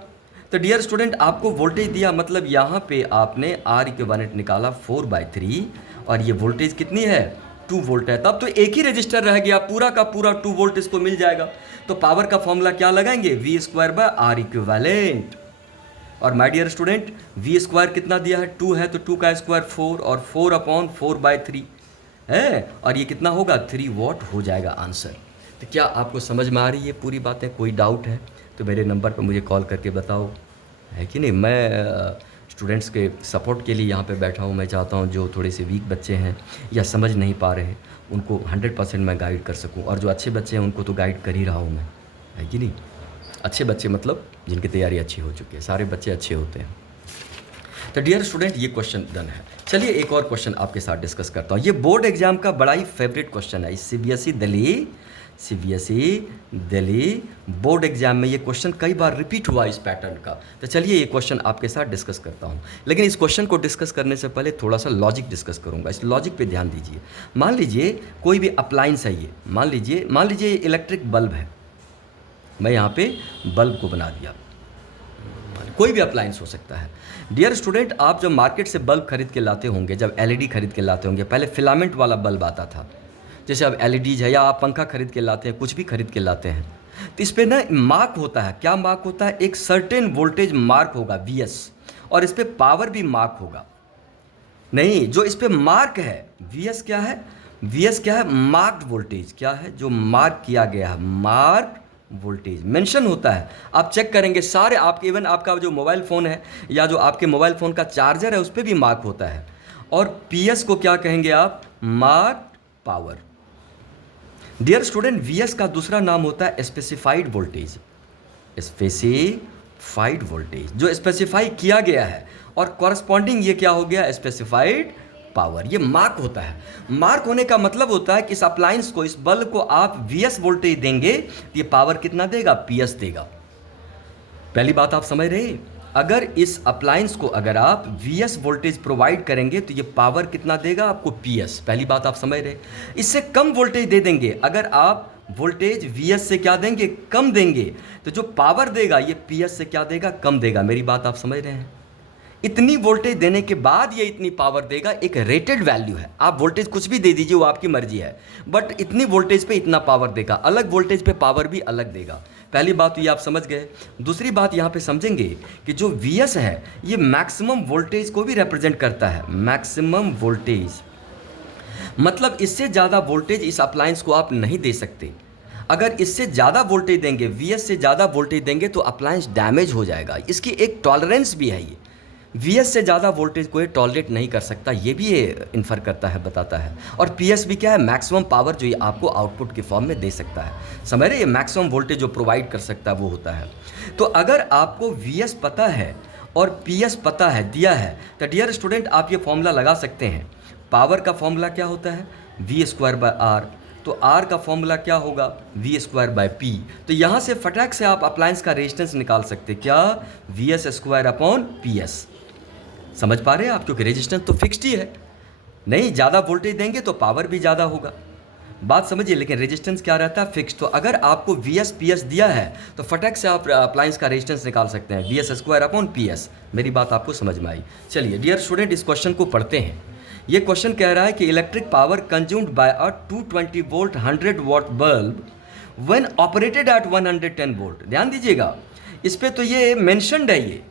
तो डियर स्टूडेंट आपको वोल्टेज दिया, मतलब यहाँ पे आपने R इक्विवेलेंट निकाला 4/3, और ये वोल्टेज कितनी है? 2 वोल्ट है। तब तो एक ही रजिस्टर रह गया, पूरा का पूरा 2 वोल्ट इसको मिल जाएगा। तो पावर का फॉर्मूला क्या लगाएंगे? V² R equivalent. और माय डियर स्टूडेंट, V² कितना दिया है? 2 है, तो 2 का स्क्वायर 4, और 4/4/3 है, और ये कितना होगा? 3 वॉट हो जाएगा आंसर। तो क्या आपको समझ में आ रही है पूरी बातें? कोई डाउट है तो मेरे नंबर पर मुझे कॉल करके बताओ, है कि नहीं? मैं स्टूडेंट्स के सपोर्ट के लिए यहाँ पे बैठा हूँ। मैं चाहता हूँ जो थोड़े से वीक बच्चे हैं या समझ नहीं पा रहे हैं, उनको 100% मैं गाइड कर सकूँ, और जो अच्छे बच्चे हैं उनको तो गाइड कर ही रहा हूँ मैं, है कि नहीं? अच्छे बच्चे मतलब जिनकी तैयारी अच्छी हो चुकी है, सारे बच्चे अच्छे होते हैं। तो डियर स्टूडेंट, ये क्वेश्चन डन है। चलिए एक और क्वेश्चन आपके साथ डिस्कस करता हूँ। ये बोर्ड एग्जाम का बड़ा ही फेवरेट क्वेश्चन है। इस CBSE Delhi CBSE Delhi board exam में ये क्वेश्चन कई बार रिपीट हुआ इस पैटर्न का। तो चलिए ये क्वेश्चन आपके साथ डिस्कस करता हूँ, लेकिन इस क्वेश्चन को डिस्कस करने से पहले थोड़ा सा लॉजिक डिस्कस करूँगा। इस लॉजिक पे ध्यान दीजिए। मान लीजिए कोई भी अप्लायंस है, ये मान लीजिए इलेक्ट्रिक बल्ब है। मैं यहाँ पे बल्ब को बना दिया, कोई भी अप्लायंस हो सकता है। डियर स्टूडेंट, आप जब मार्केट से बल्ब खरीद के लाते होंगे, जब LED खरीद के लाते होंगे, पहले फिलामेंट वाला बल्ब आता था, जैसे अब LEDs है, या आप पंखा खरीद के लाते हैं, कुछ भी खरीद के लाते हैं, तो इस पर ना मार्क होता है। क्या मार्क होता है? एक सर्टेन वोल्टेज मार्क होगा VS, और इस पर पावर भी मार्क होगा। नहीं, जो इस पर मार्क है VS क्या है? VS क्या है? Marked voltage. क्या है? जो मार्क किया गया है, मार्क वोल्टेज मेंशन होता है। आप चेक करेंगे सारे आपके, इवन आपका जो मोबाइल फ़ोन है या जो आपके मोबाइल फ़ोन का चार्जर है, उस पर भी मार्क होता है। और PS को क्या कहेंगे आप? Mark power. Dear student, VS का दूसरा नाम होता है स्पेसिफाइड वोल्टेज। स्पेसिफाइड वोल्टेज, जो स्पेसिफाई किया गया है, और कॉरस्पॉन्डिंग ये क्या हो गया? Specified power. ये मार्क होता है। मार्क होने का मतलब होता है कि इस अप्लायंस को, इस बल्ब को आप VS वोल्टेज देंगे तो ये पावर कितना देगा? PS देगा। पहली बात आप समझ रहे? अगर इस अप्लायंस को अगर आप VS वोल्टेज प्रोवाइड करेंगे तो ये पावर कितना देगा आपको? PS। पहली बात आप समझ रहे? इससे कम वोल्टेज दे देंगे, अगर आप वोल्टेज VS से क्या देंगे? कम देंगे, तो जो पावर देगा ये PS से क्या देगा? कम देगा। मेरी बात आप समझ रहे हैं? इतनी वोल्टेज देने के बाद ये इतनी पावर देगा। एक रेटेड वैल्यू है, आप वोल्टेज कुछ भी दे दीजिए, वो आपकी मर्जी है, बट इतनी वोल्टेज पे इतना पावर देगा। अलग वोल्टेज पे पावर भी अलग देगा। पहली बात तो ये आप समझ गए। दूसरी बात यहाँ पे समझेंगे कि जो VS है ये मैक्सिमम वोल्टेज को भी रिप्रेजेंट करता है। मैक्सिमम वोल्टेज मतलब इससे ज़्यादा वोल्टेज इस अप्लायंस को आप नहीं दे सकते। अगर इससे ज़्यादा वोल्टेज देंगे, VS से ज़्यादा वोल्टेज देंगे, तो अप्लायंस डैमेज हो जाएगा। इसकी एक टॉलरेंस भी है। ये VS से ज़्यादा वोल्टेज कोई टॉलरेट नहीं कर सकता, ये भी ये इन्फर करता है, बताता है। और PS भी क्या है? मैक्सिमम पावर जो ये आपको आउटपुट के फॉर्म में दे सकता है। समझ रहे? ये मैक्सिमम वोल्टेज जो प्रोवाइड कर सकता है वो होता है। तो अगर आपको VS पता है और PS पता है, दिया है, तो डियर स्टूडेंट आप ये फॉर्मूला लगा सकते हैं। पावर का फॉर्मूला क्या होता है? V²/R। तो R का फॉर्मूला क्या होगा? V²/P। तो यहाँ से फटाक से आप अप्लायंस का रेजिस्टेंस निकाल सकते। क्या? VS²/PS। समझ पा रहे हैं आप? क्योंकि रेजिस्टेंस तो फिक्स्ड ही है। नहीं, ज़्यादा वोल्टेज देंगे तो पावर भी ज़्यादा होगा। बात समझिए, लेकिन रेजिस्टेंस क्या रहता है? फिक्स। तो अगर आपको VS PS दिया है तो फटाक से आप अप्लायंस का रेजिस्टेंस निकाल सकते हैं, VS²/PS। मेरी बात आपको समझ में आई? चलिए डियर स्टूडेंट, इस क्वेश्चन को पढ़ते हैं। ये क्वेश्चन कह रहा है कि electric power consumed bye a 220 volt 100 what bulb when operated at 110 volt. ध्यान दीजिएगा, इस पर तो ये मेंशनड है ये।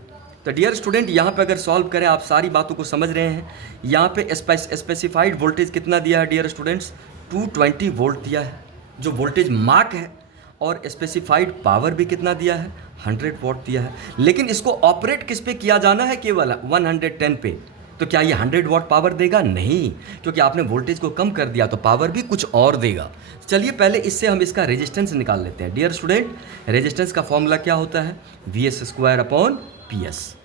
तो डियर स्टूडेंट, यहाँ पे अगर सॉल्व करें, आप सारी बातों को समझ रहे हैं। यहाँ पे स्पेसिफाइड वोल्टेज कितना दिया है डियर स्टूडेंट्स? 220 वोल्ट दिया है, जो वोल्टेज मार्क है। और स्पेसिफाइड पावर भी कितना दिया है? 100 वॉट दिया है। लेकिन इसको ऑपरेट किस पे किया जाना है? केवल 110 पे। तो क्या ये 100 वॉट पावर देगा? नहीं, क्योंकि आपने वोल्टेज को कम कर दिया तो पावर भी कुछ और देगा। चलिए पहले इससे हम इसका रेजिस्टेंस निकाल लेते हैं। डियर स्टूडेंट, रेजिस्टेंस का फॉर्मूला क्या होता है? VS²/PS।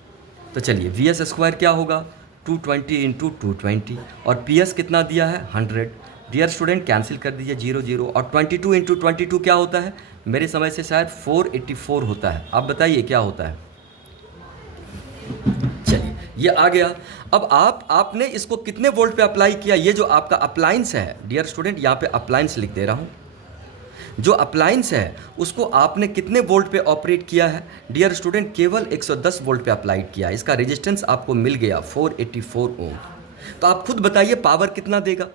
तो चलिए VS² क्या होगा? 220 × 220, और PS कितना दिया है? 100। डियर स्टूडेंट कैंसिल कर दीजिए, 0 0। और 22 × 22 क्या होता है? मेरे समझ से शायद 484 होता है। आप बताइए क्या होता है? चलिए ये आ गया। अब आपने इसको कितने वोल्ट पे अप्लाई किया? ये जो आपका अप्लायंस है डियर स्टूडेंट, यहाँ पे अप्लायंस लिख दे रहा हूँ। जो अप्लायंस है उसको आपने कितने वोल्ट पे ऑपरेट किया है? डियर स्टूडेंट, केवल 110 वोल्ट पे अप्लाइड किया। इसका रेजिस्टेंस आपको मिल गया 484 ओम। तो आप खुद बताइए पावर कितना देगा?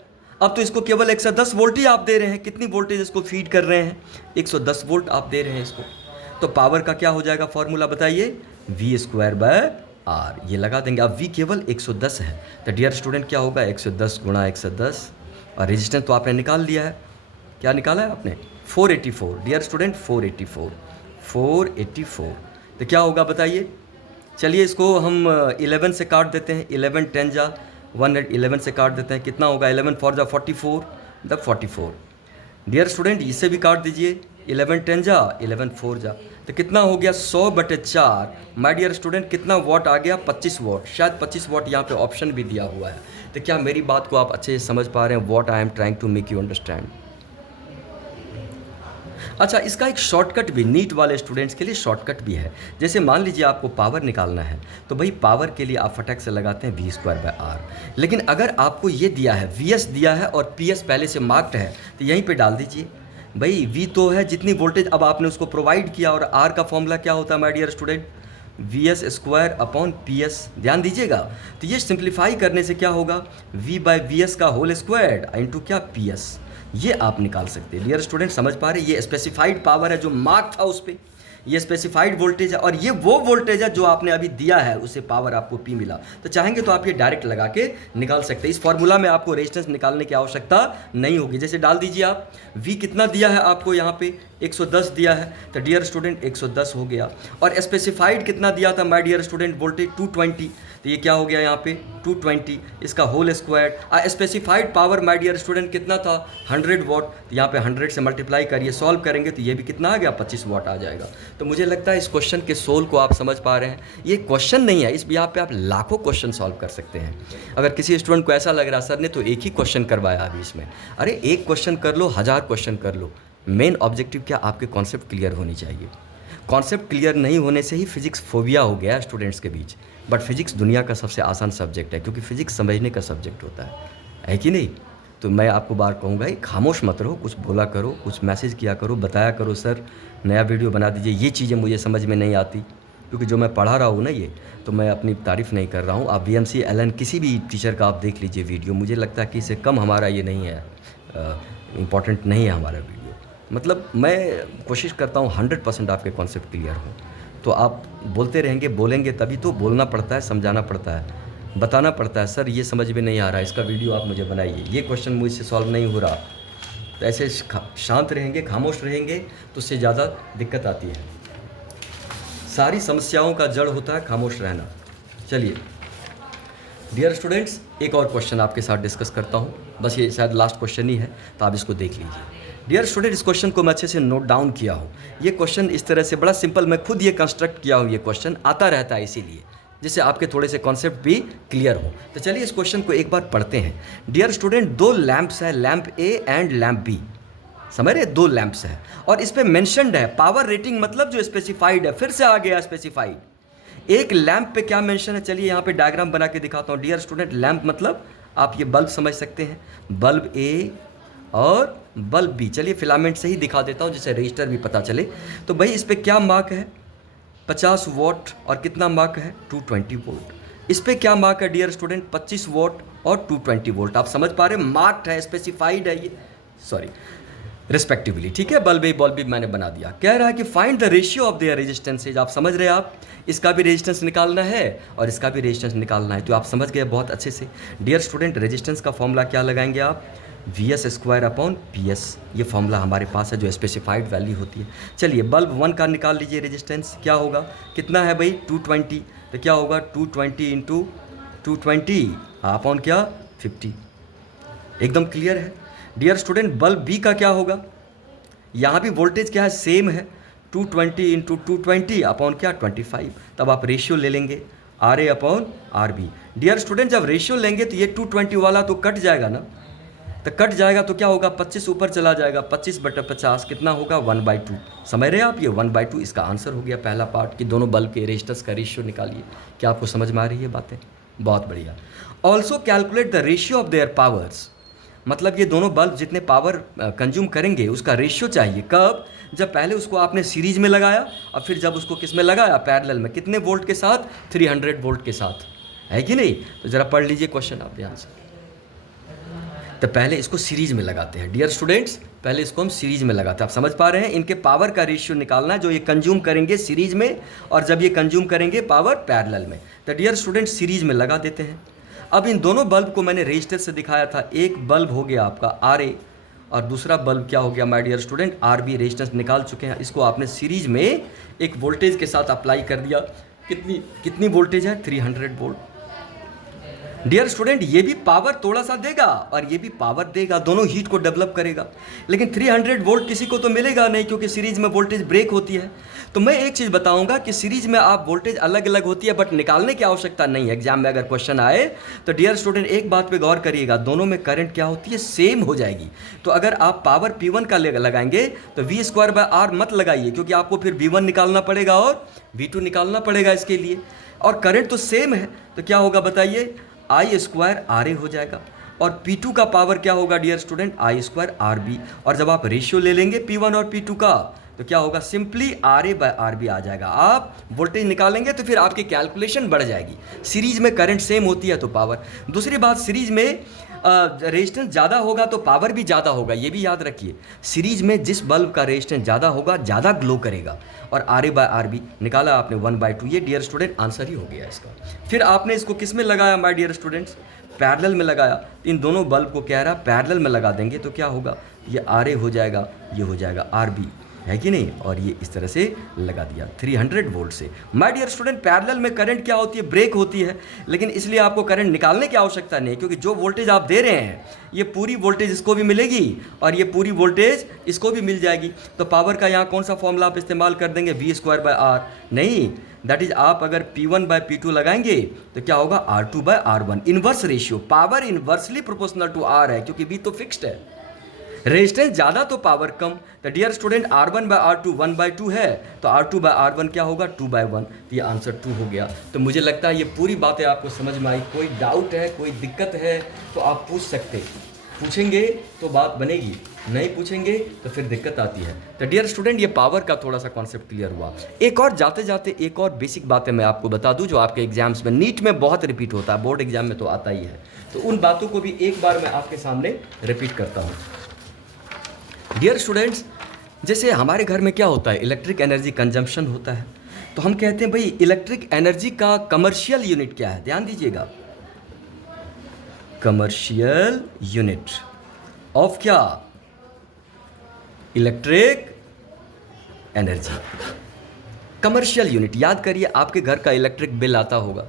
अब तो इसको केवल 110 वोल्ट ही आप दे रहे हैं। कितनी वोल्टेज इसको फीड कर रहे हैं? 110 वोल्ट आप दे रहे हैं इसको। तो पावर का क्या हो जाएगा फॉर्मूला बताइए? V²/R। ये लगा देंगे। अब V केवल 110 है, तो डियर स्टूडेंट क्या होगा? 110 × 110, और रेजिस्टेंस तो आपने निकाल लिया है। क्या निकाला है आपने? 484। Dear student 484। तो क्या होगा बताइए? चलिए इसको हम 11 से काट देते हैं। 11 10 जा 111 से काट देते हैं। कितना होगा? 11 4 जा 44, द 44। डियर स्टूडेंट इसे भी काट दीजिए। 11 10 जा 11 4 जा, तो कितना हो गया? 100/4। माय डियर स्टूडेंट कितना वॉट आ गया? 25 वॉट। शायद 25 वॉट यहाँ पे ऑप्शन भी दिया हुआ है। तो क्या मेरी बात को आप अच्छे से समझ पा रहे हैं? What I am trying to make you understand. अच्छा, इसका एक शॉर्टकट भी नीट वाले स्टूडेंट्स के लिए शॉर्टकट भी है। जैसे मान लीजिए आपको पावर निकालना है, तो भाई पावर के लिए आप फटाक से लगाते हैं v²/r। लेकिन अगर आपको ये दिया है, vs दिया है और ps पहले से मार्क्ड है, तो यहीं पे डाल दीजिए। भाई v तो है जितनी वोल्टेज अब आपने उसको प्रोवाइड किया, और r का फॉर्मूला क्या होता है माय डियर स्टूडेंट, vs²/ps। ध्यान दीजिएगा। तो ये सिंप्लीफाई करने से क्या होगा, v/vs का होल स्क्वायर इंटू क्या, ps। ये आप निकाल सकते हैं। डियर स्टूडेंट समझ पा रहे हैं, ये स्पेसिफाइड पावर है जो मार्क था उस पर, ये स्पेसिफाइड वोल्टेज है, और ये वो वोल्टेज है जो आपने अभी दिया है, उससे पावर आपको P मिला। तो चाहेंगे तो आप ये डायरेक्ट लगा के निकाल सकते हैं। इस फॉर्मूला में आपको रेजिस्टेंस निकालने की आवश्यकता नहीं होगी। जैसे डाल दीजिए आप, V कितना दिया है आपको यहाँ पे, 110 दिया है, तो डियर स्टूडेंट 110 हो गया। और स्पेसिफाइड कितना दिया था माय डियर स्टूडेंट, वोल्टेज 220, तो ये क्या हो गया यहाँ पे 220, इसका whole square. Specified power my dear student कितना था, 100 वाट, तो यहाँ पे 100 से मल्टीप्लाई करिए, सॉल्व करेंगे तो ये भी कितना आ गया, 25 वाट आ जाएगा। तो मुझे लगता है इस क्वेश्चन के सोल को आप समझ पा रहे हैं। ये क्वेश्चन नहीं है, इस यहाँ पे आप लाखों क्वेश्चन सॉल्व कर सकते हैं। अगर किसी स्टूडेंट को ऐसा लग रहा सर ने तो एक ही क्वेश्चन करवाया अभी इसमें, अरे एक क्वेश्चन कर लो, 1000 क्वेश्चन कर लो। मेन ऑब्जेक्टिव क्या, आपके कॉन्सेप्ट क्लियर होनी चाहिए। कॉन्सेप्ट क्लियर नहीं होने से ही फिजिक्स फोबिया हो गया है स्टूडेंट्स के बीच। बट फिजिक्स दुनिया का सबसे आसान सब्जेक्ट है, क्योंकि फिजिक्स समझने का सब्जेक्ट होता है कि नहीं। तो मैं आपको बार कहूँगा, खामोश मत रहो, कुछ बोला करो, कुछ मैसेज किया करो, बताया करो सर नया वीडियो बना दीजिए, ये चीज़ें मुझे समझ में नहीं आती। क्योंकि जो मैं पढ़ा रहा हूँ ना, ये तो मैं अपनी तारीफ़ नहीं कर रहा हूँ। आप VMC LN किसी भी टीचर का आप देख लीजिए वीडियो, मुझे लगता है कि इससे कम हमारा ये नहीं है, इम्पॉर्टेंट नहीं है हमारा वीडियो। मतलब मैं कोशिश करता हूँ 100% आपके कॉन्सेप्ट क्लियर हो। तो आप बोलते रहेंगे, बोलेंगे तभी तो, बोलना पड़ता है, समझाना पड़ता है, बताना पड़ता है, सर ये समझ में नहीं आ रहा, इसका वीडियो आप मुझे बनाइए, ये क्वेश्चन मुझसे सॉल्व नहीं हो रहा। तो ऐसे शांत रहेंगे, खामोश रहेंगे, तो उससे ज़्यादा दिक्कत आती है। सारी समस्याओं का जड़ होता है खामोश रहना। चलिए डियर स्टूडेंट्स, एक और क्वेश्चन आपके साथ डिस्कस करता हूँ, बस ये शायद लास्ट क्वेश्चन ही है, तो आप इसको देख लीजिए। डियर स्टूडेंट, इस क्वेश्चन को मैं अच्छे से नोट डाउन किया हूँ। ये क्वेश्चन इस तरह से बड़ा सिंपल, मैं खुद ये कंस्ट्रक्ट किया हूँ, ये क्वेश्चन आता रहता है इसीलिए, जिससे आपके थोड़े से कॉन्सेप्ट भी क्लियर हो। तो चलिए इस क्वेश्चन को एक बार पढ़ते हैं। डियर स्टूडेंट, दो लैंप्स है, lamp A and lamp B, समझ रहे, दो लैंप्स है, और इस पर मैंशनड है पावर रेटिंग, मतलब जो स्पेसिफाइड है, फिर से आ गया स्पेसिफाइड। एक लैंप पे क्या मेंशन है, चलिए यहाँ पे डायग्राम बना के दिखाता हूँ। डियर स्टूडेंट, लैंप मतलब आप ये बल्ब समझ सकते हैं, बल्ब A और बल्ब B। चलिए फिलामेंट से ही दिखा देता हूँ जिससे रजिस्टर भी पता चले। तो भाई इस पर क्या मार्क है, 50 वाट, और कितना मार्क है, 220 वोल्ट। इस पर क्या मार्क है डियर स्टूडेंट, 25 वाट और 220 वोल्ट। आप समझ पा रहे हैं, मार्क्ड है, स्पेसिफाइड है ये, सॉरी रिस्पेक्टिवली, ठीक है। बल्ब भी मैंने बना दिया। कह रहा है कि find the ratio of their resistances. आप समझ रहे हैं, आप इसका भी रेजिस्टेंस निकालना है और इसका भी रेजिस्टेंस निकालना है, तो आप समझ गए बहुत अच्छे से। डियर स्टूडेंट, रेजिस्टेंस का फॉर्मूला क्या लगाएंगे आप, VS²/PS। ये फॉर्मूला हमारे पास है जो स्पेसिफाइड वैल्यू होती है। चलिए बल्ब 1 का निकाल लीजिए रेजिस्टेंस, क्या होगा, कितना है भाई, 220, तो क्या होगा 220 इंटू 220 अपॉन क्या, 50। एकदम क्लियर है। डियर स्टूडेंट, बल्ब B का क्या होगा, यहाँ भी वोल्टेज क्या है, सेम है, 220 इंटू 220 अपॉन क्या, 25। तब आप रेशियो ले लेंगे RA/RB। डियर स्टूडेंट, जब रेशियो लेंगे तो ये 220 वाला तो कट जाएगा ना, तो कट जाएगा तो क्या होगा, 25 ऊपर चला जाएगा, 25/50 कितना होगा, 1/2। समझ रहे हैं आप, ये 1/2 इसका आंसर हो गया पहला पार्ट, कि दोनों बल्ब के रेजिस्टेंस का रेशियो निकालिए। क्या आपको समझ में आ रही है बातें, बहुत बढ़िया। Also calculate the ratio of their powers, मतलब ये दोनों बल्ब जितने पावर कंज्यूम करेंगे उसका रेशियो चाहिए। कब, जब पहले उसको आपने सीरीज में लगाया और फिर जब उसको किस में लगाया, पैरेलल में। कितने वोल्ट के साथ, 300 वोल्ट के साथ, है कि नहीं। तो ज़रा पढ़ लीजिए क्वेश्चन आप ध्यान से। तो पहले इसको सीरीज में लगाते हैं डियर स्टूडेंट्स, पहले इसको हम सीरीज में लगाते हैं। आप समझ पा रहे हैं, इनके पावर का रेशियो निकालना है जो ये कंज्यूम करेंगे सीरीज में, और जब ये कंज्यूम करेंगे पावर पैरेलल में। तो डियर स्टूडेंट्स, सीरीज में लगा देते हैं। अब इन दोनों बल्ब को मैंने रेजिस्टर से दिखाया था, एक बल्ब हो गया आपका RA और दूसरा बल्ब क्या हो गया my dear student, RB। Resistance निकाल चुके हैं, इसको आपने सीरीज में एक वोल्टेज के साथ अप्लाई कर दिया। कितनी वोल्टेज है, 300 वोल्ट। डियर स्टूडेंट, ये भी पावर थोड़ा सा देगा और ये भी पावर देगा, दोनों हीट को डेवलप करेगा, लेकिन 300 वोल्ट किसी को तो मिलेगा नहीं, क्योंकि सीरीज में वोल्टेज ब्रेक होती है। तो मैं एक चीज़ बताऊंगा कि सीरीज में आप वोल्टेज अलग अलग होती है, बट निकालने की आवश्यकता नहीं है। एग्जाम में अगर क्वेश्चन आए तो डियर स्टूडेंट एक बात पे गौर करिएगा, दोनों में करंट क्या होती है, सेम हो जाएगी। तो अगर आप पावर P1 का लगाएंगे तो V²/R मत लगाइए, क्योंकि आपको फिर V1 निकालना पड़ेगा और V2 निकालना पड़ेगा इसके लिए, और करंट तो सेम है। तो क्या होगा बताइए, I²RA हो जाएगा। और P2 का पावर क्या होगा डियर स्टूडेंट, I²RB। और जब आप रेशियो ले लेंगे P1 और P2 का तो क्या होगा, सिंपली RA/RB आ जाएगा। आप वोल्टेज निकालेंगे तो फिर आपकी कैलकुलेशन बढ़ जाएगी। सीरीज में करंट सेम होती है तो पावर। दूसरी बात, सीरीज में रेजिस्टेंस ज़्यादा होगा तो पावर भी ज़्यादा होगा, ये भी याद रखिए। सीरीज में जिस बल्ब का रेजिस्टेंस ज़्यादा होगा ज़्यादा ग्लो करेगा। और RA/RB निकाला आपने 1/2, ये डियर स्टूडेंट आंसर ही हो गया इसका। फिर आपने इसको किस में लगाया माय डियर स्टूडेंट्स, पैरेलल में लगाया। इन दोनों बल्ब को क्या रहा, पैरेलल में लगा देंगे तो क्या होगा, ये RA हो जाएगा, ये हो जाएगा RB, है कि नहीं। और ये इस तरह से लगा दिया 300 वोल्ट से। माय डियर स्टूडेंट, पैरेलल में करंट क्या होती है, ब्रेक होती है, लेकिन इसलिए आपको करंट निकालने की आवश्यकता नहीं, क्योंकि जो वोल्टेज आप दे रहे हैं ये पूरी वोल्टेज इसको भी मिलेगी और ये पूरी वोल्टेज इसको भी मिल जाएगी। तो पावर का यहाँ कौन सा फॉर्मूला आप इस्तेमाल कर देंगे, V²/R नहीं, दैट इज आप अगर P1/P2 लगाएंगे तो क्या होगा, R2/R1। Inverse ratio, power inversely proportional to R है, क्योंकि V तो फिक्स्ड है। रेजिस्टेंस ज़्यादा तो पावर कम। तो डियर स्टूडेंट R1/R2 1/2 है, तो R2/R1 क्या होगा, 2/1। तो ये आंसर 2 हो गया। तो मुझे लगता है ये पूरी बातें आपको समझ में आई। कोई डाउट है, कोई दिक्कत है तो आप पूछ सकते, पूछेंगे तो बात बनेगी, नहीं पूछेंगे तो फिर दिक्कत आती है। तो डियर स्टूडेंट, ये पावर का थोड़ा सा कॉन्सेप्ट क्लियर हुआ। एक और जाते जाते एक और बेसिक बातें मैं आपको बता दूं, जो आपके एग्जाम्स में, नीट में बहुत रिपीट होता है, बोर्ड एग्जाम में तो आता ही है। तो उन बातों को भी एक बार मैं आपके सामने रिपीट करता हूँ। डियर स्टूडेंट्स, जैसे हमारे घर में क्या होता है, इलेक्ट्रिक एनर्जी कंजम्पशन होता है, तो हम कहते हैं भाई इलेक्ट्रिक एनर्जी का कमर्शियल यूनिट क्या है। ध्यान दीजिएगा, कमर्शियल यूनिट ऑफ क्या, इलेक्ट्रिक एनर्जी। कमर्शियल यूनिट याद करिए, आपके घर का इलेक्ट्रिक बिल आता होगा,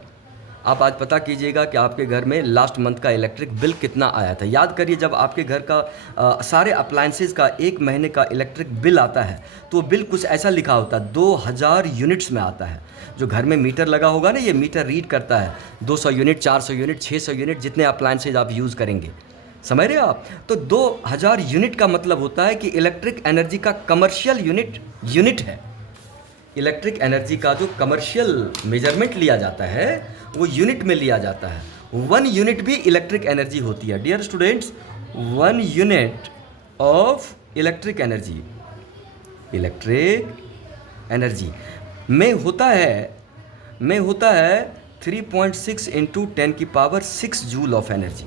आप आज पता कीजिएगा कि आपके घर में लास्ट मंथ का इलेक्ट्रिक बिल कितना आया था। याद करिए, जब आपके घर का सारे अप्लायंसेस का एक महीने का इलेक्ट्रिक बिल आता है तो बिल कुछ ऐसा लिखा होता है, 2000 यूनिट्स में आता है। जो घर में मीटर लगा होगा ना, ये मीटर रीड करता है 200 यूनिट, 400 यूनिट, 600 यूनिट, जितने अप्लायंसेज आप यूज़ करेंगे, समझ रहे हो आप। तो 2000 यूनिट का मतलब होता है कि इलेक्ट्रिक एनर्जी का कमर्शियल यूनिट है। इलेक्ट्रिक एनर्जी का जो कमर्शियल मेजरमेंट लिया जाता है वो यूनिट में लिया जाता है। 1 यूनिट भी इलेक्ट्रिक एनर्जी होती है dear students. 1 unit of electric energy में होता है 3.6 × 10⁶ जूल ऑफ एनर्जी।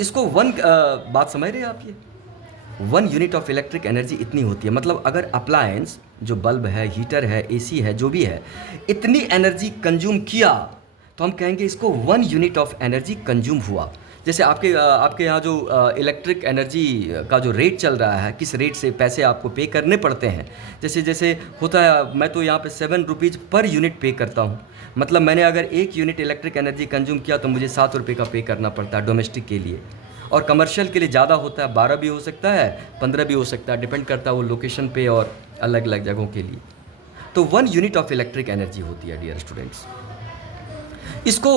इसको बात समझ रहे हैं आप, ये 1 यूनिट ऑफ इलेक्ट्रिक एनर्जी इतनी होती है। मतलब अगर अप्लायंस जो बल्ब है, हीटर है, AC है, जो भी है, इतनी एनर्जी कंज्यूम किया तो हम कहेंगे इसको 1 यूनिट ऑफ एनर्जी कंज्यूम हुआ। जैसे आपके यहाँ जो इलेक्ट्रिक एनर्जी का जो रेट चल रहा है, किस रेट से पैसे आपको पे करने पड़ते हैं, जैसे होता है, मैं तो यहाँ पे 7 रुपीज़ पर यूनिट पे करता हूँ। मतलब मैंने अगर 1 यूनिट इलेक्ट्रिक एनर्जी कंज्यूम किया तो मुझे 7 रुपये का पे करना पड़ता है डोमेस्टिक के लिए। और कमर्शियल के लिए ज़्यादा होता है, 12 भी हो सकता है, 15 भी हो सकता है, डिपेंड करता है वो लोकेशन पे और अलग अलग जगहों के लिए। तो 1 यूनिट ऑफ इलेक्ट्रिक एनर्जी होती है डियर स्टूडेंट्स। इसको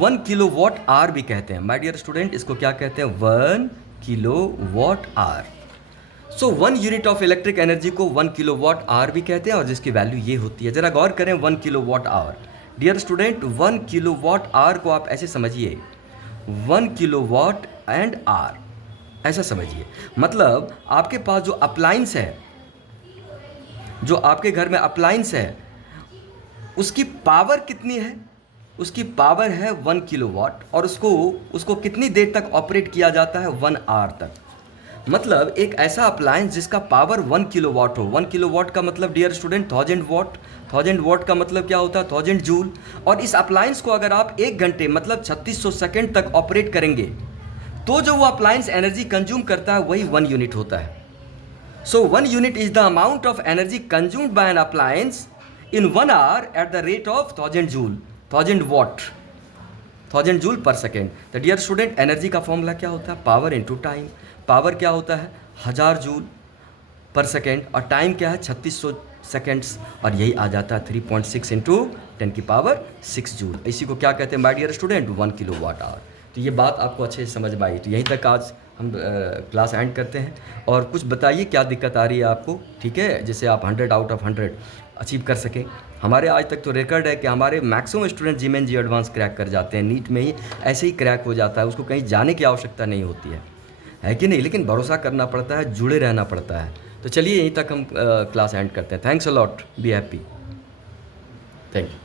1 किलोवाट आवर भी कहते हैं माय डियर स्टूडेंट। इसको क्या कहते हैं, 1 kilowatt our. So 1 unit of electric energy को 1 किलोवाट आवर भी कहते हैं और जिसकी वैल्यू ये होती है। ज़रा गौर करें, 1 kilowatt hour dear student, 1 kilowatt hour को आप ऐसे समझिए, 1 किलोवाट एंड आर, ऐसा समझिए। मतलब आपके पास जो अप्लायंस है, जो आपके घर में अप्लायंस है, उसकी पावर कितनी है, उसकी पावर है 1 किलोवाट और उसको कितनी देर तक ऑपरेट किया जाता है, 1 आवर तक। मतलब एक ऐसा अप्लायंस जिसका पावर 1 किलोवाट हो। 1 किलोवाट का मतलब डियर स्टूडेंट 1000 वाट। 1000 वाट का मतलब क्या होता है, 1000 जूल। और इस अप्लायंस को अगर आप 1 घंटे मतलब 3600 सेकेंड तक ऑपरेट करेंगे तो जो वो अप्लायंस एनर्जी कंज्यूम करता है वही 1 यूनिट होता है। So 1 unit is the amount of energy consumed by an appliance in 1 hour at the rate of 1000 joule. 1000 watt, 1000 joule per second. तो डियर स्टूडेंट, एनर्जी का फॉर्मूला क्या होता है? Power into time. पावर क्या होता है? 1000 जूल पर सेकेंड, और time क्या है? 3600 सेकेंड्स, और यही आ जाता है 3.6 इंटू 10⁻6 जूल। इसी को क्या कहते हैं माय डियर स्टूडेंट? 1 kWh। तो ये बात आपको अच्छे से समझ में आई। तो यहीं तक आज हम क्लास एंड करते हैं, और कुछ बताइए क्या दिक्कत आ रही है आपको, ठीक है, जिससे आप 100 आउट ऑफ 100 अचीव कर सकें। हमारे आज तक तो रिकॉर्ड है कि हमारे मैक्सिमम स्टूडेंट जी एडवांस क्रैक कर जाते हैं, नीट में ही ऐसे ही क्रैक हो जाता है, उसको कहीं जाने की आवश्यकता नहीं होती है कि नहीं? लेकिन भरोसा करना पड़ता है, जुड़े रहना पड़ता है। तो चलिए यहीं तक हम क्लास एंड करते हैं। Thanks a lot, be happy, thank you.